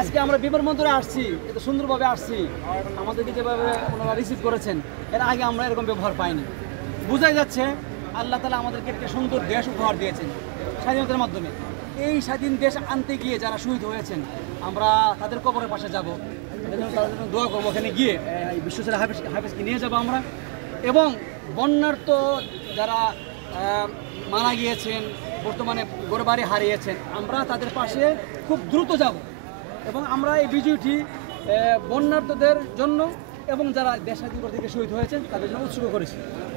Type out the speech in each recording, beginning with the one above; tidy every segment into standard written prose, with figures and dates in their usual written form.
আজকে আমরা বিমানবন্দরে আসছি, এত সুন্দরভাবে আসছি, আমাদেরকে যেভাবে ওনারা রিসিভ করেছেন, এর আগে আমরা এরকম ব্যবহার পাইনি। বোঝাই যাচ্ছে আল্লাহ তাআলা আমাদেরকে একটা সুন্দর দেশ উপহার দিয়েছেন স্বাধীনতার মাধ্যমে। এই স্বাধীন দেশ আনতে গিয়ে যারা শহীদ হয়েছেন, আমরা তাদের কবরের পাশে যাব, তাদের জন্য দোয়া করবো। ওখানে গিয়ে বিশ্বসেরা হাফেজকে নিয়ে যাব আমরা। এবং বন্যার্ত যারা মারা গিয়েছেন, বর্তমানে ঘরবাড়ি হারিয়েছেন, আমরা তাদের পাশে খুব দ্রুত যাব। এবং আমরা এই বিজয়টি বন্যার্তদের জন্য এবং যারা দেশাধিপতি থেকে শহীদ হয়েছেন তাদের জন্য উৎসর্গ করেছি।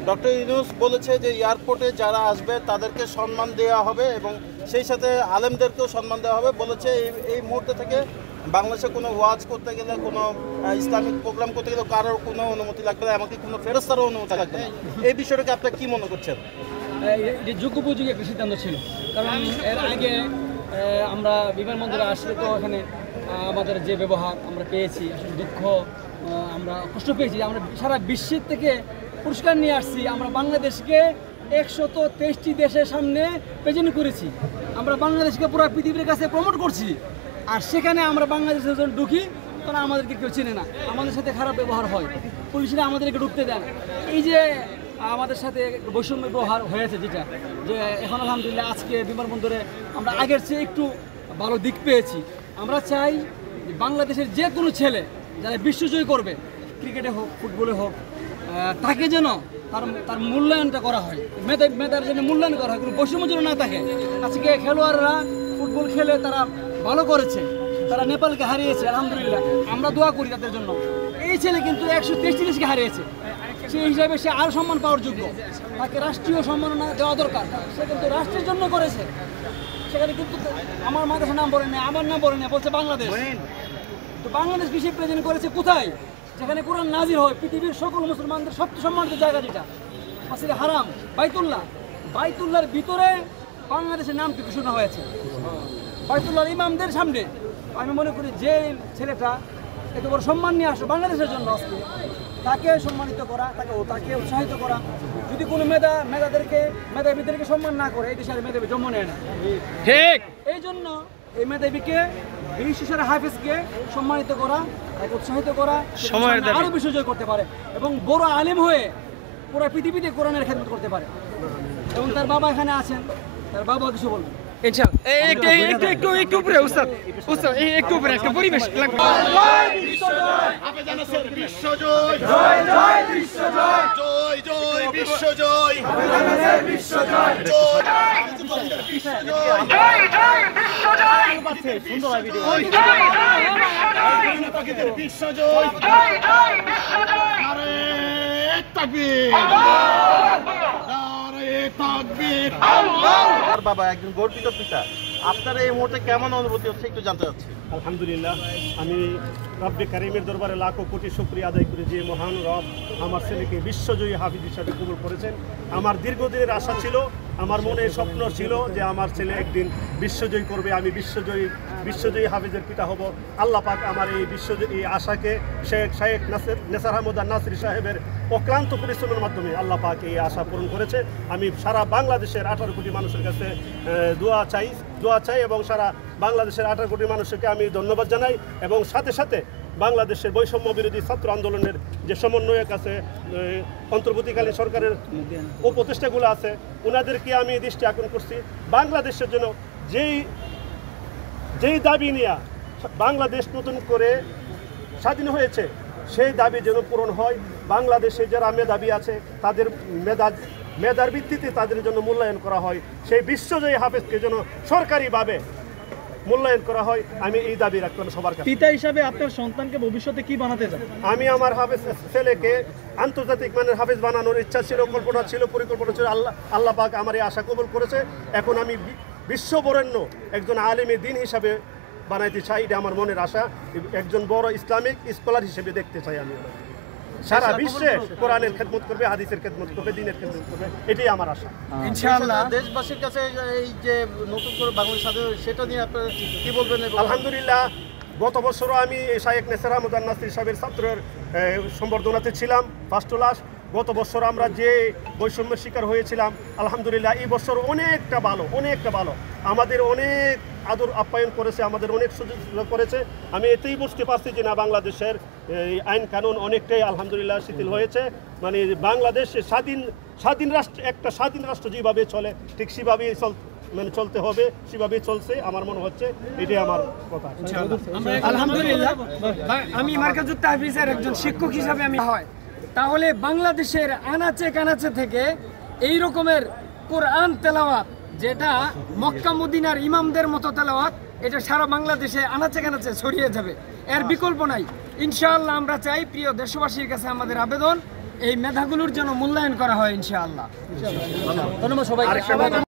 ডক্টর ইউনূস বলেছে যে এয়ারপোর্টে যারা আসবে তাদেরকে সম্মান দেওয়া হবে এবং সেই সাথে আলেমদেরকেও সম্মান দেওয়া হবে। বলেছে এই মুহূর্তে থেকে বাংলাদেশে কোনো ওয়াজ করতে গেলে, কোনো ইসলামিক প্রোগ্রাম করতে গেলে কারোর কোনো অনুমতি লাগবে না, এমনকি কোনো ফেরেশতারও অনুমতি লাগবে না। এই বিষয়টাকে আপনি কি মনে করছেন? এটি যুগোপযোগী একটা সিদ্ধান্ত ছিল, কারণ এর আগে আমরা বিমানবন্দরে আসলে তো এখানে আমাদের যে ব্যবহার আমরা পেয়েছি, আসলে দুঃখ, আমরা কষ্ট পেয়েছি। আমরা সারা বিশ্বের থেকে পুরস্কার নিয়ে আসছি। আমরা বাংলাদেশকে 123টি দেশের সামনে প্রেজেন্ট করেছি। আমরা বাংলাদেশকে পুরো পৃথিবীর কাছে প্রমোট করছি। আর সেখানে আমরা বাংলাদেশের জন্য ঢুকি, কারণ আমাদেরকে কেউ চেনে না, আমাদের সাথে খারাপ ব্যবহার হয়, পুলিশরা আমাদেরকে ঢুকতে দেন। এই যে আমাদের সাথে বৈষম্য ব্যবহার হয়েছে, যেটা যে এখন আলহামদুলিল্লাহ আজকে বিমানবন্দরে আমরা আগের চেয়ে একটু ভালো দিক পেয়েছি। আমরা চাই যে বাংলাদেশের যে কোনো ছেলে যারা বিশ্বজয়ী করবে, ক্রিকেটে হোক, ফুটবলে হোক, তাকে যেন তার মূল্যায়নটা করা হয়, মেধার জন্য মূল্যায়ন করা হয়, কোনো বৈষম্য যেন না থাকে। আজকে খেলোয়াড়রা ফুটবল খেলে তারা ভালো করেছে, তারা নেপালকে হারিয়েছে, আলহামদুলিল্লাহ আমরা দোয়া করি তাদের জন্য। এই ছেলে কিন্তু 123 দেশকে হারিয়েছে, সেই হিসাবে সে আরও সম্মান পাওয়ার যোগ্য, তাকে রাষ্ট্রীয় সম্মাননা দেওয়া দরকার। সে কিন্তু রাষ্ট্রের জন্য করেছে, সেখানে কিন্তু আমার মাথায় নাম বলে নেই, আমার নাম বলে নেই, বলছে বাংলাদেশ। তো বাংলাদেশ কৃষি প্রেজেন্ট করেছে কোথায়? যেখানে কোরআন নাজির হয়, পৃথিবীর সকল মুসলমানদের সবচেয়ে সম্মানিত জায়গা, যেটা মাসজিদে হারাম, বাইতুল্লাহর ভিতরে বাংলাদেশের নামটি ঘোষণা হয়েছে বাইতুল্লাহর ইমামদের সামনে। আমি মনে করি যে ছেলেটা এত বড় সম্মান নিয়ে আসো বাংলাদেশের জন্য, আজকে তাকে সম্মানিত করা, তাকে উৎসাহিত করা। যদি কোনো মেধাবীদেরকে সম্মান না করে, এই দেশের মেধাবী জন্ম নেয় না। ঠিক এই জন্য এই মেধাবীকে, বিশ্বসেরা হাফেজকে সম্মানিত করা, তাকে উৎসাহিত করা, আরো বিশ্বজয় করতে পারে এবং বড় আলেম হয়ে পুরো পৃথিবীতে কোরআনের খেদমত করতে পারে। এবং তার বাবা এখানে আছেন, তার বাবা কিছু বলবেন ইনশাআল্লাহ। একটু উপরে উস্তাদ, একটু উপরে একটা পরিবেশ লাগবে। হাফেজ আনাসের বিশ্বজয়, জয় জয় বিশ্বজয়, জয় জয় বিশ্বজয়, হাফেজ আনাসের বিশ্বজয়, জয় জয় বিশ্বজয়, জয় জয় বিশ্বজয়। সুন্দর ভিডিও, জয় জয় বিশ্বজয়, বিশ্বজয়, জয় জয় বিশ্বজয়। নারে তাকবীর, নারে তাকবীর, আল্লাহু আকবার। বাবা একজন গর্বিত পিতা, আপনার এই মুহূর্তে কেমন অনুভূতি হচ্ছে একটু জানতে চাচ্ছি। আলহামদুলিল্লাহ, আমি রব্বে কারিমের দরবারে লাখো কোটি শুকরিয়া আদায় করি যে মহান রব আমার ছেলেকে বিশ্বজয়ী হাফিজ হিসাবে কবুল করেছেন। আমার দীর্ঘদিনের আশা ছিল, আমার মনে স্বপ্ন ছিল যে আমার ছেলে একদিন বিশ্বজয়ী করবে, আমি বিশ্বজয়ী হাফিজের পিতা হব। আল্লাহ পাক আমার এই আশাকে শেখ নেসার আহমদ নাসির সাহেবের অক্লান্ত পরিশ্রমের মাধ্যমে আল্লাহ পাক এই আশা পূরণ করেছে। আমি সারা বাংলাদেশের 18 কোটি মানুষের কাছে দোয়া চাই এবং সারা বাংলাদেশের 18 কোটি মানুষকে আমি ধন্যবাদ জানাই। এবং সাথে সাথে বাংলাদেশের বৈষম্য বিরোধী ছাত্র আন্দোলনের যে সমন্বয়ক আছে, অন্তর্বর্তীকালীন সরকারের উপদেষ্টাগুলো আছে, ওনাদেরকে আমি দৃষ্টি আকর্ষণ করছি বাংলাদেশের জন্য যেই দাবি নিয়ে বাংলাদেশ নতুন করে স্বাধীন হয়েছে, সেই দাবি যেন পূরণ হয়। বাংলাদেশে যারা মেধাবী আছে তাদের মেধার ভিত্তিতে তাদের জন্য মূল্যায়ন করা হয়, সেই বিশ্বজয়ী হাফেজকে যেন সরকারিভাবে মূল্যায়ন করা হয়। আমি এই দাবি রাখতাম সবার কাছে। পিতা হিসাবে আপনার সন্তানকে ভবিষ্যতে কি বানাতে চান? আমি আমার হাফেজ ছেলেকে আন্তর্জাতিক মানের হাফেজ বানানোর ইচ্ছা ছিল, কল্পনা ছিল, পরিকল্পনা ছিল। আল্লাহ পাক আমার এই আশা কবুল করেছে। এখন আমি বিশ্ববরেণ্য একজন আলেমে দিন হিসাবে বানাইতে চাই, এটা আমার মনের আশা। একজন বড় ইসলামিক স্কলার হিসেবে দেখতে চাই আমি। সারা বিশ্বে কোরআনের খেদমত করবে, হাদিসের খেদমত করবে, দ্বীনের খেদমত করবে, এটাই আমার আশা ইনশাআল্লাহ। দেশবাসীর কাছে এই যে নতুন করে বাংলাদেশ স্বাধীন, সেটা নিয়ে আপনারা কি বলবেন? আলহামদুলিল্লাহ, গত বছরও আমি শেখ নেসার আহমদ নাসির সাহেবের ছাত্রের সম্বর্ধনাতে ছিলাম, ফার্স্ট ক্লাস। গত বছর আমরা যে বৈষম্যের শিকার হয়েছিলাম, আলহামদুলিল্লাহ এই বছর অনেকটা ভালো। আমাদের অনেক আদর আপ্যায়ন করেছে, আমাদের অনেক সুযোগ করেছে। আমি এতেই বুঝতে পারছি যে না, বাংলাদেশের এই আইন কানুন অনেকটাই আলহামদুলিল্লাহ শিথিল হয়েছে। মানে বাংলাদেশ স্বাধীন রাষ্ট্র, একটা স্বাধীন রাষ্ট্র যেভাবে চলে ঠিক সেভাবেই চলতে হবে, সেভাবেই চলছে আমার মনে হচ্ছে। এটাই আমার কথা। আলহামদুলিল্লাহ, আমি মার্কাজুত তাহফিজের একজন শিক্ষক হিসাবে আমি হয় তাহলে বাংলাদেশের আনাচে কানাচে থেকে এই রকমের কোরআন তেলাওয়াত, যেটা মক্কা মদিনার ইমামদের মতো তেলাওয়াত, এটা সারা বাংলাদেশে আনাচে কানাচে ছড়িয়ে যাবে, এর বিকল্প নাই ইনশাআল্লাহ। আমরা চাই, প্রিয় দেশবাসীর কাছে আমাদের আবেদন, এই মেধাগুলোর জন্য মূল্যায়ন করা হয় ইনশাআল্লাহ। ধন্যবাদ সবাই।